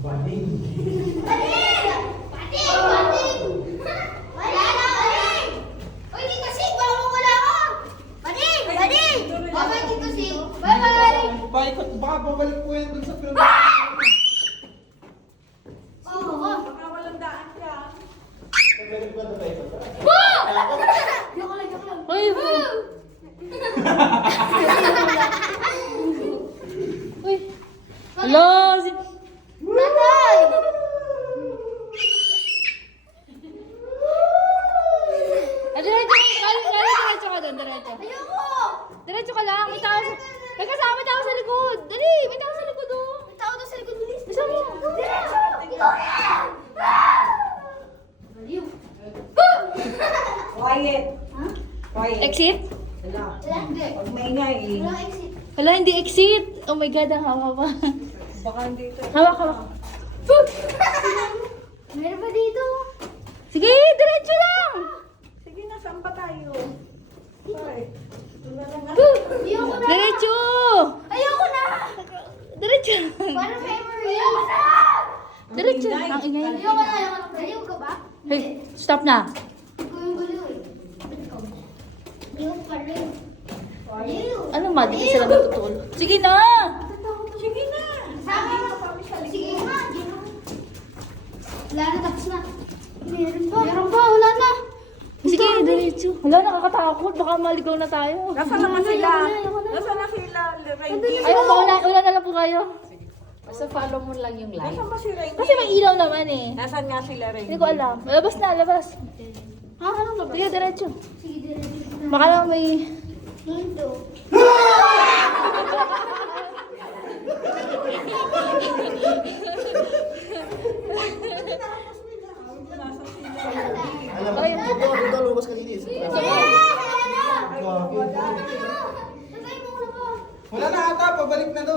Bading. Bading! Bading! Wala na, bading! Uy, Tito Sig, wala mo wala ako! Bading! Bading! Bye-bye, Tito Sig! Bye-bye! Baka babalik po yan dun sa film. Oo. Baka walang daan ka. Meron ba na tayo? Joke lang, joke lang. Uy! Uy! Hello! Tatay! Diretso ka doon, diretso. Ayoko! Diretso ka lang, may tao sa... May kasama, may tao sa likod. Dali, may tao sa likod oh. May tao doon sa likod bilis. Isa mo. Diretso! Baliw. Quiet. Ha? Quiet. Exit? Wala. Wala, hindi. Huwag maingay. Walang exit. Wala, hindi exit. Oh my God, ang hawa pa. Baka hindi ito. Hawak, hawak. Meron ba dito? Sige, diretso lang. Sige na, saan pa tayo? Sorry. Wala lang nga. Ayoko na! Diretso. Ayoko na! Diretso. Para memory! Ayoko na! Diretso. Ang ingay. Ayoko na, ayoko na. Baliw ka ba? Hey, stop na. Ikaw yung baliw eh. Baliw pa rin. Baliw. Anong ma? Di ba sila natutulog? Sige na. Sige na. Sabi mo. Sige nga. Wala na, tapos na. Meron ba? Meron ba? Wala na. Sige, diretso. Wala, nakakatakot. Baka maligaw na tayo. Nasaan naman sila? Ayoko na. Nasaan na sila? Rainy. Ay, una na lang po kayo. Basta follow mo lang yung live. Nasaan ba si Rainy? Kasi may ilaw naman eh. Nasaan nga sila Rainy? Hindi ko alam. Labas na, labas. Ha? Anong labas? Sige, diretso. Sige, diretso na. Baka lang may... Hinto. Alam mo, Ay, dito lumabas kanina. Wala na! Sabay mo na ba? Wala na ata, pabalik na daw.